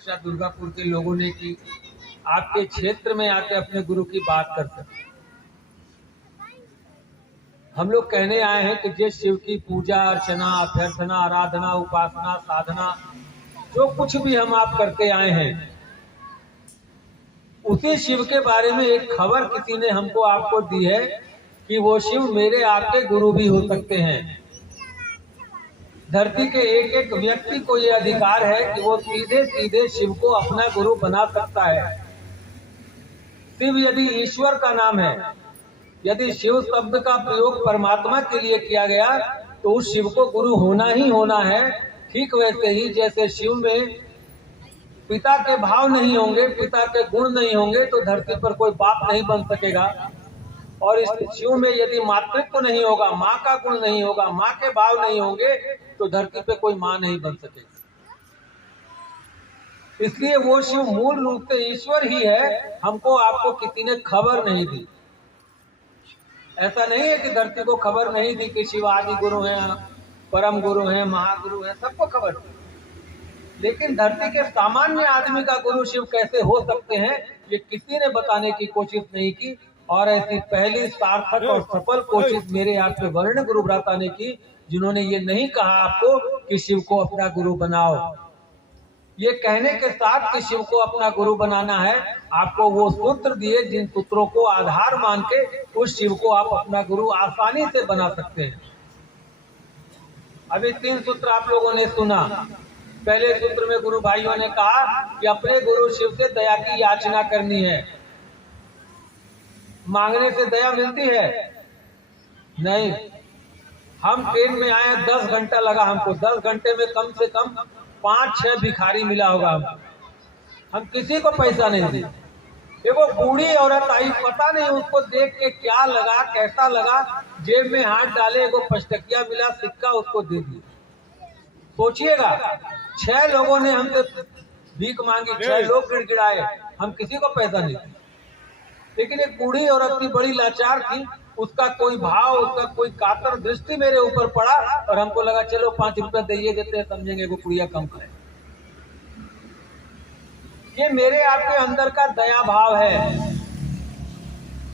शिक्षा दुर्गापुर के लोगों ने की आपके क्षेत्र में आके अपने गुरु की बात कर सकते। हम लोग कहने आए हैं कि जिस शिव की पूजा अर्चना अभ्यर्थना आराधना उपासना साधना जो कुछ भी हम आप करते आए हैं, उसी शिव के बारे में एक खबर किसी ने हमको आपको दी है कि वो शिव मेरे आपके गुरु भी हो सकते हैं। धरती के एक एक व्यक्ति को ये अधिकार है कि वो सीधे सीधे शिव को अपना गुरु बना सकता है। शिव यदि ईश्वर का नाम है, यदि शिव शब्द का प्रयोग परमात्मा के लिए किया गया तो उस शिव को गुरु होना ही होना है। ठीक वैसे ही जैसे शिव में पिता के भाव नहीं होंगे, पिता के गुण नहीं होंगे तो धरती पर कोई बाप नहीं बन सकेगा। और इस शिव में यदि मातृत्व नहीं होगा, माँ का गुण नहीं होगा, माँ के भाव नहीं होंगे तो धरती पे कोई माँ नहीं बन सकेगी। इसलिए वो शिव मूल रूप से ईश्वर ही है। हमको आपको किसी ने खबर नहीं दी। ऐसा नहीं है कि धरती को खबर नहीं दी कि शिव आदि गुरु हैं, परम गुरु हैं, महागुरु हैं, सबको खबर थी। लेकिन धरती के सामान्य आदमी का गुरु शिव कैसे हो सकते हैं, ये किसी ने बताने की कोशिश नहीं की। और ऐसी पहली सार्थक और सफल कोशिश मेरे आपके वर्ण गुरु भ्राता ने की, जिन्होंने ये नहीं कहा आपको कि शिव को अपना गुरु बनाओ। ये कहने के साथ कि शिव को अपना गुरु बनाना है, आपको वो सूत्र दिए जिन सूत्रों को आधार मान के उस शिव को आप अपना गुरु आसानी से बना सकते हैं। अभी 3 सूत्र आप लोगों ने सुना। पहले सूत्र में गुरु भाइयों ने कहा कि अपने गुरु शिव से दया की याचना करनी है। मांगने से दया मिलती है? नहीं। हम ट्रेन में आए, 10 घंटा लगा हमको। 10 घंटे में कम से कम 5-6 भिखारी मिला होगा हमको। हम किसी को पैसा नहीं दिए। देखो बूढ़ी औरत आई, पता नहीं उसको देख के क्या लगा, कैसा लगा, जेब में हाथ डाले, एगो 5 टकिया मिला सिक्का, उसको दे दिया। सोचिएगा, 6 लोगों ने हमसे भीख मांगी, 6 लोग गिड़गिड़ाए, हम किसी को पैसा नहीं दिए। लेकिन एक बूढ़ी औरत थी, बड़ी लाचार थी, उसका कोई भाव, उसका कोई कातर दृष्टि मेरे ऊपर पड़ा और हमको लगा चलो 5 रुपए दे देते हैं, समझेंगे वो कुड़िया कम करे। ये मेरे आपके अंदर का दया भाव है।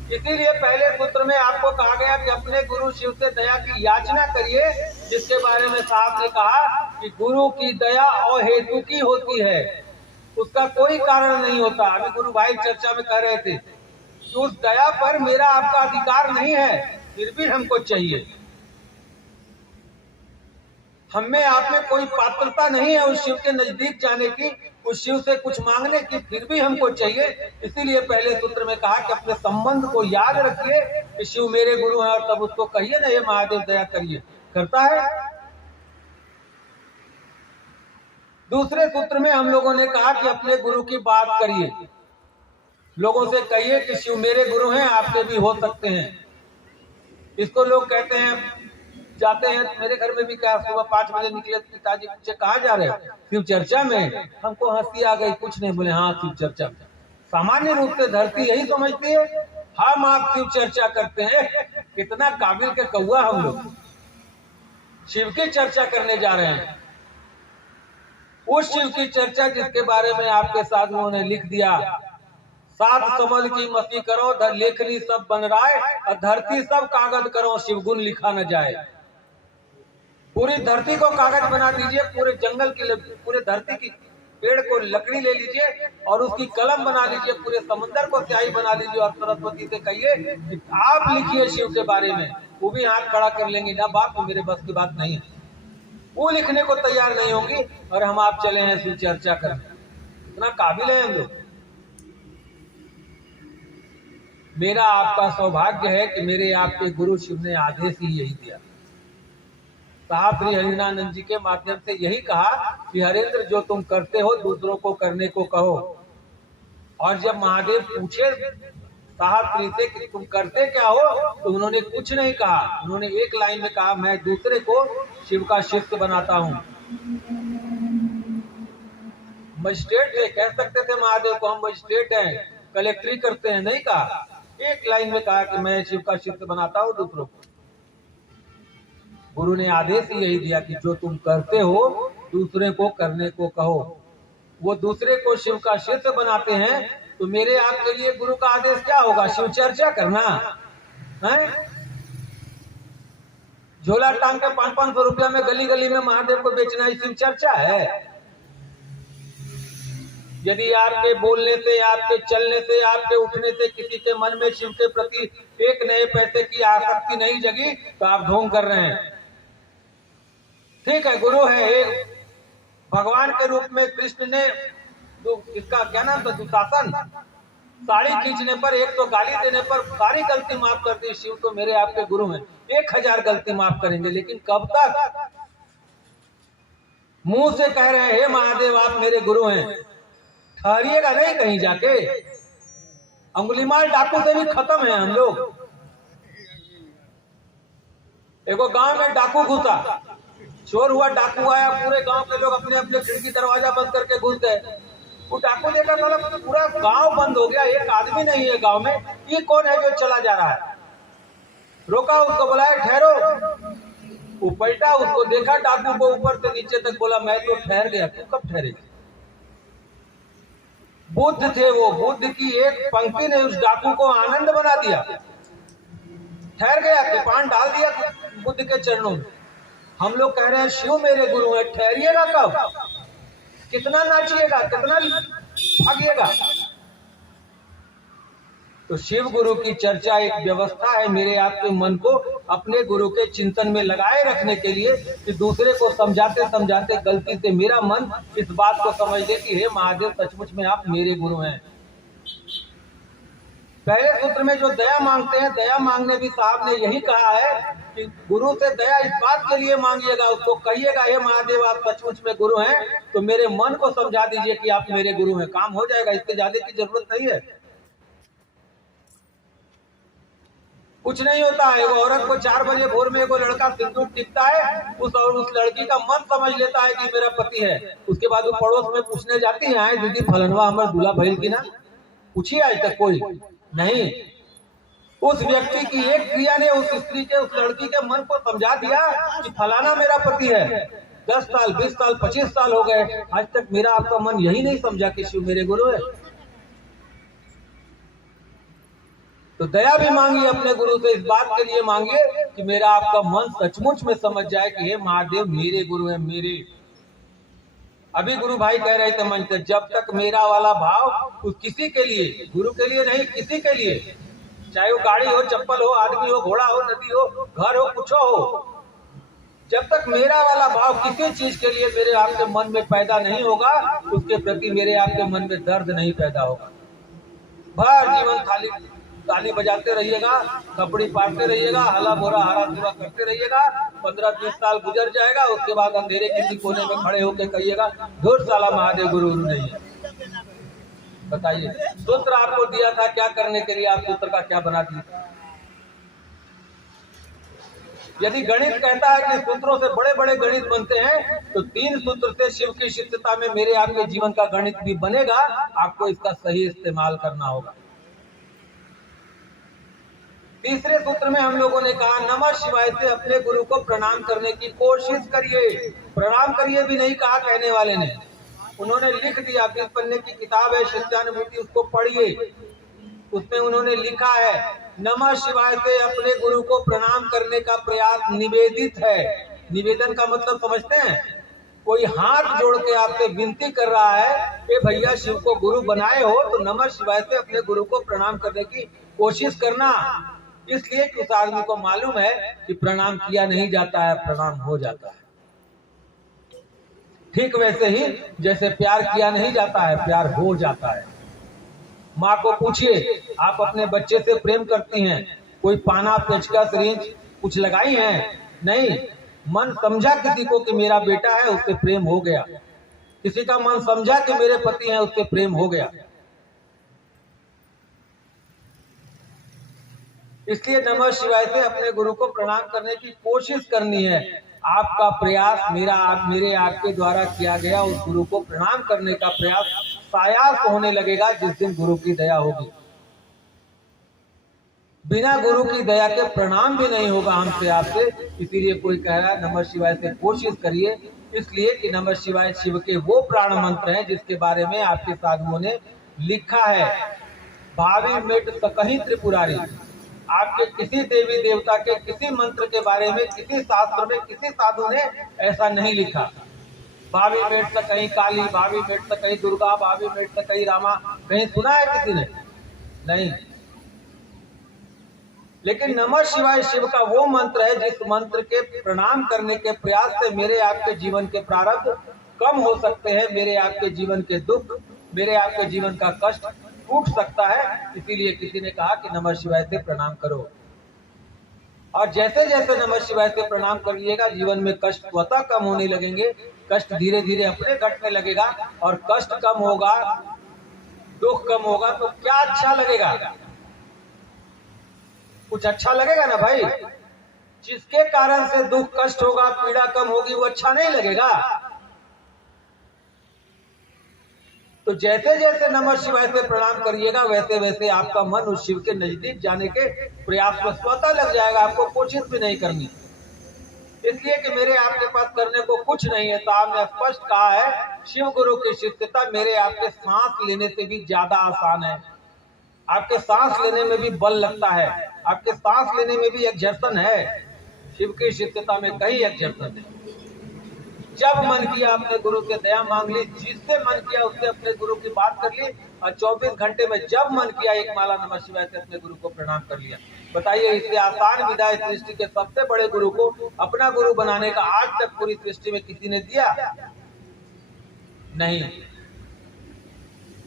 इसीलिए पहले सूत्र में आपको कहा गया कि अपने गुरु शिव से दया की याचना करिए, जिसके बारे में साहब ने कहा कि गुरु की दया अहेतु की होती है, उसका कोई कारण नहीं होता। अभी गुरु भाई चर्चा में कह रहे थे कि उस दया पर मेरा आपका अधिकार नहीं है, फिर भी हमको चाहिए। हमें आप में कोई पात्रता नहीं है उस शिव के नजदीक जाने की, उस शिव से कुछ मांगने की, फिर भी हमको चाहिए। इसीलिए पहले सूत्र में कहा कि अपने संबंध को याद रखिए कि शिव मेरे गुरु हैं, और तब उसको कहिए ना, ये महादेव दया करिए, करता है। दूसरे सूत्र में हम लोगों ने कहा कि अपने गुरु की बात करिए, लोगों से कहिए कि शिव मेरे गुरु हैं, आपके भी हो सकते हैं। इसको लोग कहते हैं, जाते हैं, मेरे घर में भी क्या, सुबह 5 बजे निकले, पिताजी पूछे कहाँ जा रहे हैं? शिव चर्चा में। हमको हंसी आ गई, कुछ नहीं बोले, हाँ शिव चर्चा में। सामान्य रूप से धरती यही समझती है, हम आप शिव चर्चा करते हैं। कितना काबिल के कौआ हम लोग, शिव की चर्चा करने जा रहे हैं। उस शिव की चर्चा जिसके बारे में आपके साथ उन्होंने लिख दिया, 7 कमल की मस्ती करो, लेखनी सब बन रहा है, और धरती सब कागज करो, शिव गुण लिखा न जाए। पूरी धरती को कागज बना दीजिए, पूरे जंगल की, पूरे धरती की पेड़ को लकड़ी ले लीजिए और उसकी कलम बना लीजिए, पूरे समंदर को स्याही बना लीजिए और सरस्वती से कहिए कि आप लिखिए शिव के बारे में। वो भी हाथ खड़ा कर लेंगे, ना बाप मेरे बस की बात नहीं है, वो लिखने को तैयार नहीं होंगी, और हम आप चले हैं शिव चर्चा करने। इतना काबिल है हम लोग। मेरा आपका सौभाग्य है कि मेरे आपके गुरु शिव ने आदेश ही यही दिया। साहब श्री हरिनानंद जी के माध्यम से यही कहा कि हरेंद्र, जो तुम करते हो दूसरों को करने को कहो। और जब महादेव पूछे साहब श्री से कि तुम करते क्या हो, तो उन्होंने कुछ नहीं कहा। उन्होंने एक लाइन में कहा, मैं दूसरे को शिव का शिष्य बनाता हूँ। मजिस्ट्रेट थे, कह सकते थे महादेव को हम मजिस्ट्रेट हैं, कलेक्टरी करते हैं, नहीं कहा। एक लाइन में कहा कि मैं शिव का शिष्य बनाता हूँ दूसरों को। गुरु ने आदेश ही यही दिया कि जो तुम करते हो दूसरे को करने को कहो। वो दूसरे को शिव का शिष्य बनाते हैं, तो मेरे आपके लिए गुरु का आदेश क्या होगा? शिव चर्चा करना है? झोला टांग के 500-500 रुपया में गली गली में महादेव को बेचना ही शिव चर्चा है? यदि आपके बोलने से, आपके चलने से, आपके उठने से किसी के मन में शिव के प्रति एक नए पैसे की आसक्ति नहीं जगी, तो आप ढोंग कर रहे हैं। ठीक है, गुरु है, एक भगवान के रूप में कृष्ण ने इसका क्या नाम था, दुशासन, साड़ी खींचने पर, एक तो गाली देने पर सारी गलती माफ कर दी। शिव तो मेरे आपके गुरु हैं, 1000 गलती माफ करेंगे, लेकिन कब तक? मुंह से कह रहे हैं हे महादेव आप मेरे गुरु हैं, ठहरिएगा नहीं कहीं जाके? अंगुलीमाल डाकू से भी खत्म है हम लोग। एगो गांव में डाकू घुसा, चोर हुआ, डाकू आया, पूरे गांव के लोग अपने अपने खिड़की दरवाजा बंद करके घुस गए। वो डाकू देखा मतलब पूरा गांव बंद हो गया, एक आदमी नहीं है गांव में, ये कौन है जो चला जा रहा है? रोका, उसको बुलाया, ठहरो। वो पलटा, उसको देखा डाकू को ऊपर से नीचे तक, बोला मैं तो ठहर गया। तू कब ठहरे? बुद्ध थे वो, बुद्ध की एक पंक्ति ने उस डाकू को आनंद बना दिया। ठहर गया, कृपाण डाल दिया बुद्ध के चरणों में। हम लोग कह रहे हैं शिव मेरे गुरु हैं, ठहरिएगा कब? कितना नाचिएगा, कितना भागिएगा? तो शिव गुरु की चर्चा एक व्यवस्था है मेरे आपके मन को अपने गुरु के चिंतन में लगाए रखने के लिए, कि दूसरे को समझाते समझाते गलती से मेरा मन इस बात को समझ ले कि हे महादेव सचमुच में आप मेरे गुरु हैं। पहले सूत्र में जो दया मांगते हैं, दया मांगने भी साहब ने यही कहा है कि गुरु से दया इस बात के लिए मांगिएगा, उसको कहिएगा हे महादेव आप सचमुच में गुरु हैं, तो मेरे मन को समझा दीजिए कि आप मेरे गुरु हैं। काम हो जाएगा, इससे ज्यादा की जरूरत नहीं है। कुछ नहीं होता है। वो औरत को 4 बजे भोर में एगो लड़का सिंदूर टिकता है, उस लड़की का मन समझ लेता है कि मेरा पति है। उसके बाद वो पड़ोस में पूछने जाती है, आए दीदी फलनवा हमारे दूल्हा भइल की ना? पूछिए आज तक कोई नहीं। उस व्यक्ति की एक क्रिया ने उस स्त्री के, उस लड़की के मन को समझा दिया कि फलाना मेरा पति है। 10 साल 20 साल 25 साल हो गए, आज तक मेरा आपका मन यही नहीं समझा कि शिव मेरे गुरु है। तो दया भी मांगिए अपने गुरु से, इस बात के लिए मांगिए कि मेरा आपका मन सचमुच में समझ जाए कि हे महादेव मेरे गुरु हैं मेरे। अभी गुरु भाई कह रहे थे मंच से, जब तक मेरा वाला भाव किसी के लिए, गुरु के लिए नहीं, किसी के लिए, चाहे वो गाड़ी हो, चप्पल हो, आदमी हो, घोड़ा हो, नदी हो, घर हो, कुछ हो, जब तक मेरा वाला भाव किसी चीज के लिए मेरे आपके मन में पैदा नहीं होगा, उसके प्रति मेरे आपके मन में दर्द नहीं पैदा होगा। भर जीवन खाली ताली बजाते रहिएगा, कपड़ी पाटते रहिएगा, हला बोरा हरा सेवा करते रहिएगा, 15-20 साल गुजर जाएगा, उसके बाद अंधेरे किसी कोने में खड़े होकर कहिएगा धुर साला महादेव गुरु नहीं है। बताइए, सूत्र आपको दिया था क्या करने के लिए, आप सूत्र का क्या बना दिए? यदि गणित कहता है कि सूत्रों से बड़े बड़े गणित बनते हैं, तो 3 सूत्र से शिव की शिष्यता में मेरे आपके जीवन का गणित भी बनेगा। आपको इसका सही इस्तेमाल करना होगा। तीसरे सूत्र में हम लोगों ने कहा नमः शिवाय से अपने गुरु को प्रणाम करने की कोशिश करिए। प्रणाम करिए भी नहीं कहा कहने वाले ने, उन्होंने लिख दिया। 20 पन्ने की किताब है शिष्यानुभूति, उसको पढ़िए। उसमें उन्होंने लिखा है नमः शिवाय से अपने गुरु को प्रणाम करने का प्रयास निवेदित है। निवेदन का मतलब समझते हैं? कोई हाथ जोड़ के आपसे विनती कर रहा है कि भैया शिव को गुरु बनाए हो तो नमः शिवाय से अपने गुरु को प्रणाम करने की कोशिश करना। इसलिए कि उस आदमी को मालूम है कि प्रणाम किया नहीं जाता है, प्रणाम हो जाता है। ठीक वैसे ही जैसे प्यार किया नहीं जाता है, प्यार हो जाता है। माँ को पूछिए, आप अपने बच्चे से प्रेम करती हैं, कोई पाना पेचकस रेंज कुछ लगाई हैं? नहीं, मन समझा किसी को कि मेरा बेटा है, उससे प्रेम हो गया। किसी का मन समझा कि मेरे पति हैं, उससे प्रेम हो गया। इसलिए नमः शिवाय से अपने गुरु को प्रणाम करने की कोशिश करनी है। आपका प्रयास मेरे आपके द्वारा किया गया उस गुरु को प्रणाम करने का प्रयास सायास होने लगेगा जिस दिन गुरु की दया होगी। बिना गुरु की दया के प्रणाम भी नहीं होगा हमसे आपसे। इसीलिए कोई कह रहा है नमः शिवाय से कोशिश करिए इसलिए कि नमः शिवाय शिव के वो प्राण मंत्र हैं जिसके बारे में आपके साधुओं ने लिखा है। भावी मेट सकहीं त्रिपुरारी, आपके किसी देवी देवता के किसी मंत्र के बारे में किसी शास्त्र में किसी साधु ने ऐसा नहीं लिखा। भावी मेट सकहीं काली, भावी मेट सकहीं दुर्गा, भावी मेट सकहीं रामा, कहीं सुना है किसी ने? नहीं। लेकिन नमः शिवाय शिव का वो मंत्र है जिस मंत्र के प्रणाम करने के प्रयास से मेरे आपके जीवन के प्रारब्ध कम हो सकते हैं, मेरे आपके जीवन के दुख, मेरे आपके जीवन का कष्ट टूट सकता है। इसीलिए किसी ने कहा कि नमः शिवाय से प्रणाम करो, और जैसे जैसे नमः शिवाय से प्रणाम करिएगा जीवन में कष्ट स्वतः कम होने लगेंगे, कष्ट धीरे धीरे अपने घटने लगेगा, और कष्ट कम होगा, दुख कम होगा तो क्या अच्छा लगेगा? कुछ अच्छा लगेगा ना भाई। जिसके कारण से दुख कष्ट होगा, पीड़ा कम होगी, वो अच्छा नहीं लगेगा। तो जैसे जैसे नमः शिवाय से प्रणाम करिएगा वैसे वैसे आपका मन उस शिव के नजदीक जाने के प्रयास में स्वतः लग जाएगा, आपको कोशिश भी नहीं करनी। इसलिए कि मेरे आपके पास करने को कुछ नहीं है। साहब ने स्पष्ट कहा है, शिव गुरु की शिष्यता मेरे आपके सांस लेने से भी ज्यादा आसान है। आपके सांस लेने में भी बल लगता है, आपके सांस लेने में भी एक्सर्शन है। शिव की शिष्यता में कहीं एक्सर्शन नहीं। जब मन किया अपने गुरु से दया मांग ली, जिससे मन किया उससे अपने गुरु की बात कर ली, और 24 घंटे में जब मन किया एक माला नमः शिवाय से अपने गुरु को प्रणाम कर लिया। बताइए, इससे आसान विदा इस सृष्टि के सबसे बड़े गुरु को अपना गुरु बनाने का आज तक पूरी सृष्टि में किसी ने दिया नहीं।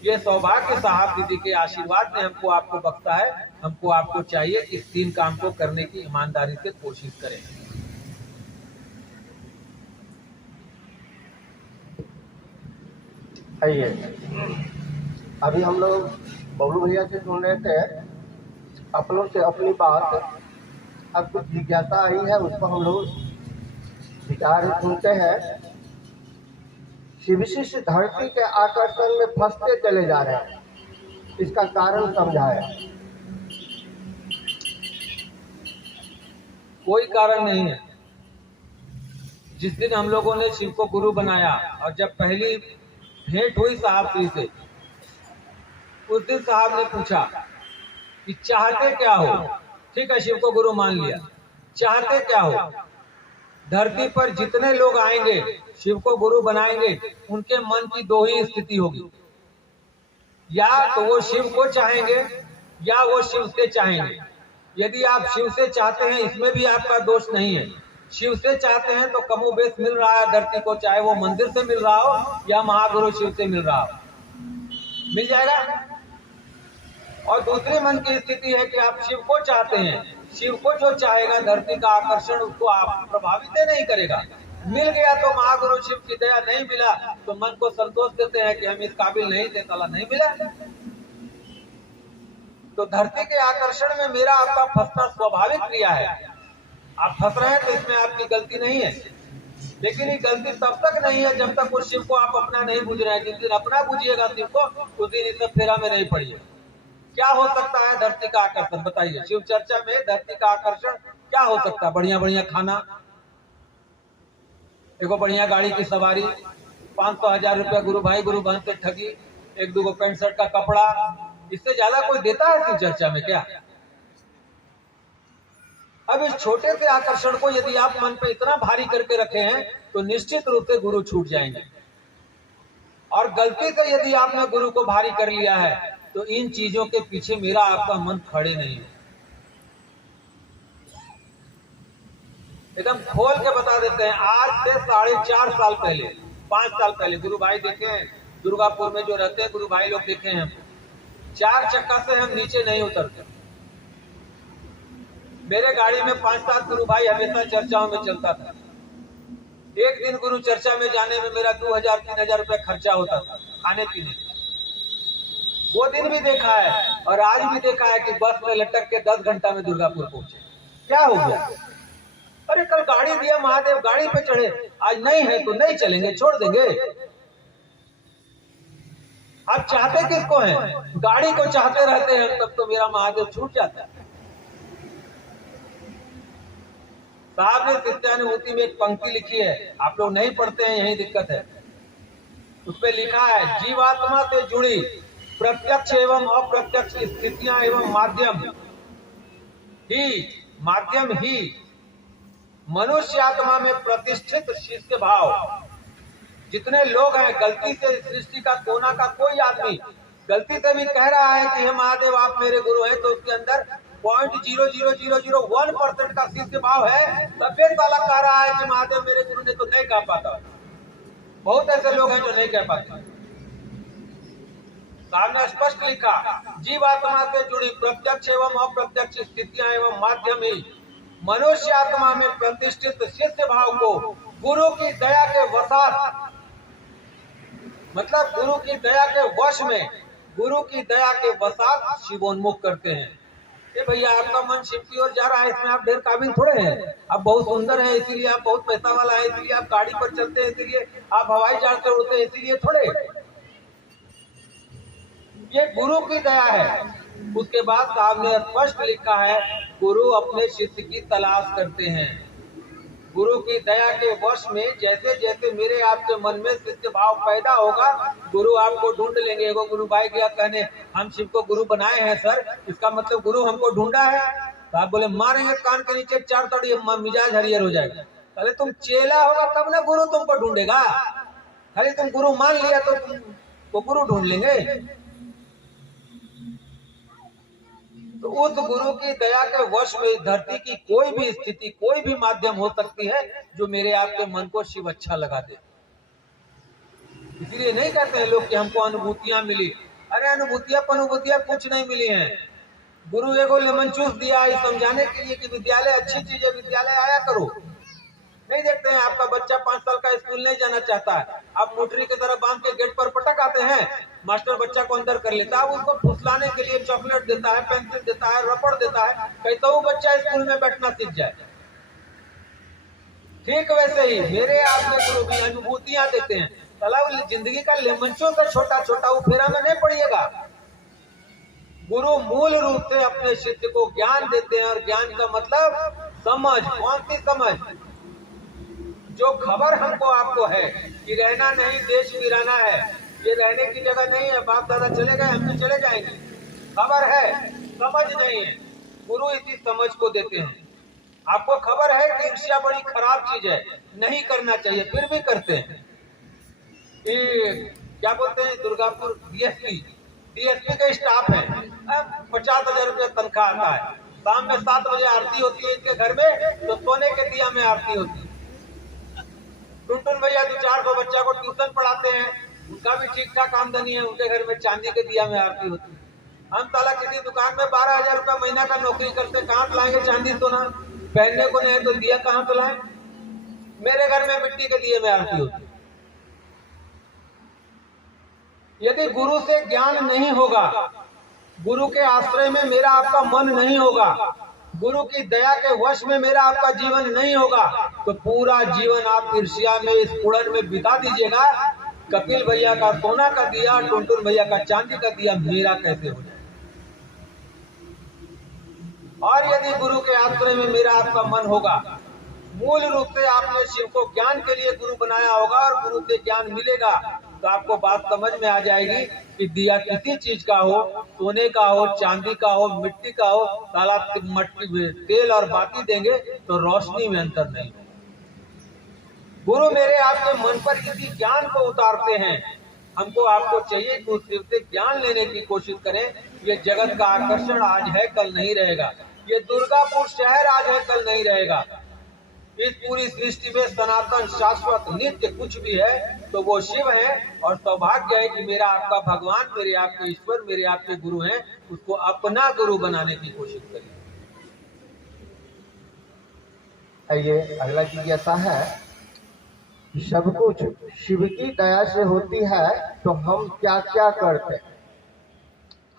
ये सौभाग्य साहब दीदी के आशीर्वाद ने हमको आपको बख्शा है। हमको आपको चाहिए कि इस 3 काम को करने की ईमानदारी से कोशिश करें। आइए, अभी हम लोग बबलू भैया से सुन रहे थे अपनों से अपनी बात। अब कुछ जिज्ञासा आई है, उसको हम लोग विचार सुनते हैं। शिव शिष्य धरती के आकर्षण में फंसते चले जा रहे हैं, इसका कारण समझाए। कोई कारण नहीं है। जिस दिन हम लोगों ने शिव को गुरु बनाया और जब पहली भेंट हुई साहब श्री से, उस दिन साहब ने पूछा कि चाहते क्या हो। ठीक है, शिव को गुरु मान लिया, चाहते क्या हो? धरती पर जितने लोग आएंगे शिव को गुरु बनाएंगे, उनके मन की 2 ही स्थिति होगी, या तो वो शिव को चाहेंगे या वो शिव से चाहेंगे। यदि आप शिव से चाहते हैं, इसमें भी आपका दोष नहीं है। शिव से चाहते हैं तो कमोबेश मिल रहा है धरती को, चाहे वो मंदिर से मिल रहा हो या महागुरु शिव से मिल रहा हो, मिल जाएगा। और दूसरी मन की स्थिति है कि आप शिव को चाहते हैं, शिव को जो चाहेगा धरती का आकर्षण उसको आप प्रभावित नहीं करेगा। मिल गया तो महागुरु शिव की दया, नहीं मिला तो मन को संतोष देते हैं कि हम इस काबिल नहीं थे, साला नहीं मिला। तो धरती के आकर्षण में मेरा आपका फंसना स्वाभाविक क्रिया है। आप फंस रहे हैं तो इसमें आपकी गलती नहीं है, लेकिन ये गलती तब तक नहीं है जब तक उस शिव को आप अपना नहीं बुझ रहे हैं। जिस दिन अपना बुझिएगा शिव को, उस दिन इस फेरा में नहीं पड़िए। क्या हो सकता है धरती का आकर्षण? बताइए, शिव चर्चा में धरती का आकर्षण क्या हो सकता है? बढ़िया बढ़िया खाना, देखो बढ़िया गाड़ी की सवारी, 500-1000 रुपया गुरु भाई गुरु बहन से ठगी, 1-2 पैंट शर्ट का कपड़ा, इससे ज्यादा कोई देता है शिव चर्चा में क्या? अब इस छोटे से आकर्षण को यदि आप मन पे इतना भारी करके रखे हैं तो निश्चित रूप से गुरु छूट जाएंगे। और गलती से यदि आपने गुरु को भारी कर लिया है तो इन चीजों के पीछे मेरा आपका मन खड़े नहीं है। एकदम खोल के बता देते हैं, आज से 4.5 साल पहले, 5 साल पहले गुरु भाई देखे हैं दुर्गापुर में जो रहते हैं, गुरु भाई लोग देखे हैं, 4 चक्का से हम नीचे नहीं उतरते। मेरे गाड़ी में 5-7 गुरु भाई हमेशा चर्चाओं में चलता था। एक दिन गुरु चर्चा में जाने में मेरा 2000-3000 रुपया खर्चा होता था खाने पीने। वो दिन भी देखा है और आज भी देखा है कि बस में लटक के 10 घंटा में दुर्गापुर पहुंचे। क्या हो गया? अरे कल गाड़ी दिया महादेव, गाड़ी पे चढ़े, आज नहीं है तो नहीं चलेंगे, छोड़ देंगे। आप चाहते किसको हैं? गाड़ी को चाहते रहते हैं, तब तो मेरा महादेव छूट जाता है। साहब ने शिष्यानुभूति में एक पंक्ति लिखी है, आप लोग नहीं पढ़ते हैं, यही दिक्कत है। उसपे लिखा है, जीवात्मा से जुड़ी प्रत्यक्ष एवं अप्रत्यक्ष स्थितियां एवं माध्यम ही मनुष्य आत्मा में प्रतिष्ठित शिष्य भाव। जितने लोग हैं, गलती से सृष्टि का कोना का कोई आदमी गलती से भी कह रहा है कि हे महादेव आप मेरे गुरु हैं, तो उसके अंदर 0.00001% का शिष्य भाव है, तब फिर साला कह रहा है कि महादेव मेरे गुरु ने, तो नहीं कह पाता। बहुत ऐसे लोग हैं जो नहीं कह पाते। साहब ने स्पष्ट लिखा, जीवात्मा से जुड़ी प्रत्यक्ष एवं अप्रत्यक्ष स्थितियां एवं माध्यम ही मनुष्य आत्मा में प्रतिष्ठित शिष्य भाव को गुरु की दया के वसात, मतलब गुरु की दया के वश में, गुरु की दया के वसात शिवोन्मुख करते हैं। ये भैया आपका मन शिव की ओर जा रहा है, इसमें आप ढेर काबिल थोड़े हैं। आप बहुत सुंदर हैं, इसीलिए आप बहुत पैसा वाला है, इसीलिए आप गाड़ी पर चलते हैं, इसीलिए आप हवाई जहाज से उड़ते हैं, इसीलिए थोड़े। ये गुरु की दया है। उसके बाद साहब ने स्पष्ट लिखा है, गुरु अपने शिष्य की तलाश करते हैं। गुरु की दया के वश में जैसे जैसे मेरे आपके मन में शिष्य भाव पैदा होगा, गुरु आपको ढूंढ लेंगे। वो गुरु भाई गया कहने, हम शिव को गुरु बनाए हैं सर, इसका मतलब गुरु हमको ढूंढा है। तो आप बोले मारेंगे कान के नीचे 4 तड़ी, मिजाज हरियर हो जाएगा। पहले तुम चेला होगा तब ना गुरु तुमको ढूंढेगा। खाली तुम गुरु मान लिया तो तुमको गुरु ढूंढ लेंगे। तो उस गुरु की दया के वश में धरती की कोई भी स्थिति, कोई भी माध्यम हो सकती है जो मेरे आपके मन को शिव अच्छा लगा दे। इसलिए नहीं कहते हैं लोग कि हमको अनुभूतियां मिली। अरे अनुभूतियां कुछ नहीं मिली हैं। गुरु एगो लेमन जूस दिया है समझाने के लिए कि विद्यालय अच्छी चीज है, विद्यालय आया करो। नहीं देखते हैं आपका बच्चा 5 साल का स्कूल नहीं जाना चाहता है, आप मोटरी की तरह बांध के गेट पर पटक आते हैं, मास्टर बच्चा को अंदर कर लेता है, उसको फुसलाने के लिए चॉकलेट देता है, पेंसिल देता है, रबड़ देता है, कहता हूँ बच्चा स्कूल में बैठना सीख जाए। ठीक वैसे ही मेरे आपके गुरु भी अनुभूतियां देते हैं। सलाह जिंदगी का लेमनचो का छोटा छोटा वो फेरा में नहीं पड़िएगा। गुरु मूल रूप से अपने शिष्य को ज्ञान देते हैं, और ज्ञान का मतलब समझ। कौन सी समझ? जो खबर हमको आपको है कि रहना नहीं देश वीराना है, ये रहने की जगह नहीं है, बाप दादा चले गए हम भी चले जाएंगे, खबर है, समझ नहीं है। गुरु इसी समझ को देते हैं। आपको खबर है कि ईर्ष्या बड़ी खराब चीज है, नहीं करना चाहिए, फिर भी करते हैं। क्या बोलते हैं, दुर्गापुर डीएसपी का स्टाफ है, 50,000 रुपया तनख्वाह आता है, शाम में 7 बजे आरती होती है इनके घर में, तो सोने के दिया में आरती होती है। टुनटुन भैया 200-400 बच्चा को ट्यूशन पढ़ाते हैं, उनका भी ठीक ठाक आमदनी है, उनके घर में चांदी के दिया में आरती होती है। हम साला किसी दुकान में 12,000 रुपया महीना का नौकरी करते, कहाँ से लाएंगे चांदी सोना? पहनने को नहीं है तो दिया कहाँ से लाए? मेरे घर में मिट्टी के दिए में आरती होती है। यदि गुरु से ज्ञान नहीं होगा, गुरु के आश्रय में मेरा आपका मन नहीं होगा, गुरु की दया के वश में मेरा आपका जीवन नहीं होगा, तो पूरा जीवन आप ईर्ष्या में, इस कुड़न में बिता दीजिएगा। कपिल भैया का सोना का दिया, टुनटुन भैया का चांदी का दिया मेरा कैसे हो जाए? और यदि गुरु के आश्रय में मेरा आपका मन होगा, मूल रूप से आपने शिव को ज्ञान के लिए गुरु बनाया होगा, और गुरु से ज्ञान मिलेगा, तो आपको बात समझ में आ जाएगी कि दिया किसी चीज का हो, सोने का हो, चांदी का हो, मिट्टी का हो, साला मट्टी तेल और बाती देंगे तो रोशनी में अंतर नहीं होगा। गुरु मेरे आपके मन पर इसी ज्ञान को उतारते हैं। हमको आपको चाहिए कि उस शिव से ज्ञान लेने की कोशिश करें। ये जगत का आकर्षण आज है, कल नहीं रहेगा। ये दुर्गापुर शहर आज है, कल नहीं रहेगा। इस पूरी सृष्टि में सनातन, शाश्वत, नित्य कुछ भी है तो वो शिव है। और सौभाग्य है कि मेरा आपका भगवान, मेरे आपके ईश्वर, मेरे आपके गुरु हैं, उसको अपना गुरु बनाने की कोशिश करिए। ये अगला चीज ऐसा है, सब कुछ शिव की दया से होती है, तो हम क्या क्या करते हैं,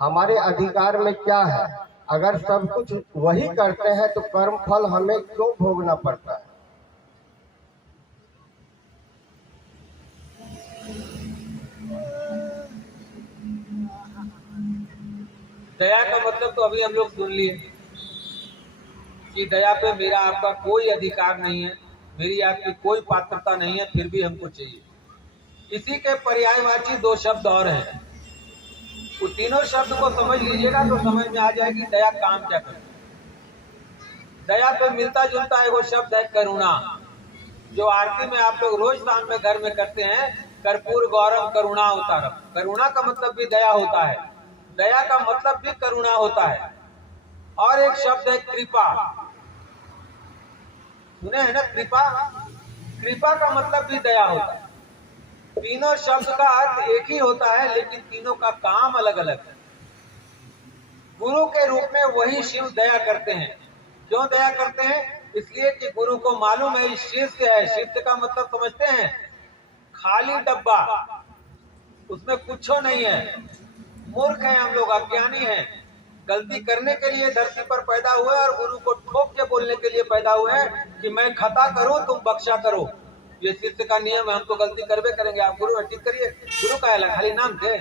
हमारे अधिकार में क्या है? अगर सब कुछ वही करते हैं तो कर्म फल हमें क्यों भोगना पड़ता है? दया का मतलब तो अभी हम लोग सुन लिए। कि दया पे मेरा आपका कोई अधिकार नहीं है, मेरी आपकी कोई पात्रता नहीं है, फिर भी हमको चाहिए। इसी के पर्यायवाची दो शब्द और हैं। वो तीनों शब्द को समझ लीजिएगा तो समझ में आ जाएगी दया काम क्या करती है। दया पे मिलता जुलता एगो शब्द है करुणा, जो आरती में आप लोग रोज शाम में घर में करते हैं, कर्पूर गौरव करुणा अवतारम। करुणा का मतलब भी दया होता है, दया का मतलब भी करुणा होता है। और एक शब्द है कृपा, सुने हैं ना कृपा? कृपा का मतलब भी दया होता है। तीनों शब्द का अर्थ एक ही होता है, लेकिन तीनों का काम अलग अलग है। गुरु के रूप में वही शिव दया करते हैं। क्यों दया करते हैं? इसलिए कि गुरु को मालूम है शिष्य है। शिष्य का मतलब समझते हैं? खाली डब्बा, उसमें कुछ नहीं है। मूर्ख है हम लोग, अज्ञानी हैं, गलती करने के लिए धरती पर पैदा हुए और गुरु को ठोक के बोलने के लिए पैदा हुए हैं कि मैं खता करूं तुम बख्शा करो। ये शिष्य का नियम है, हम तो गलती करवे करेंगे, आप गुरु ठीक करिए। गुरु का है खाली नाम थे।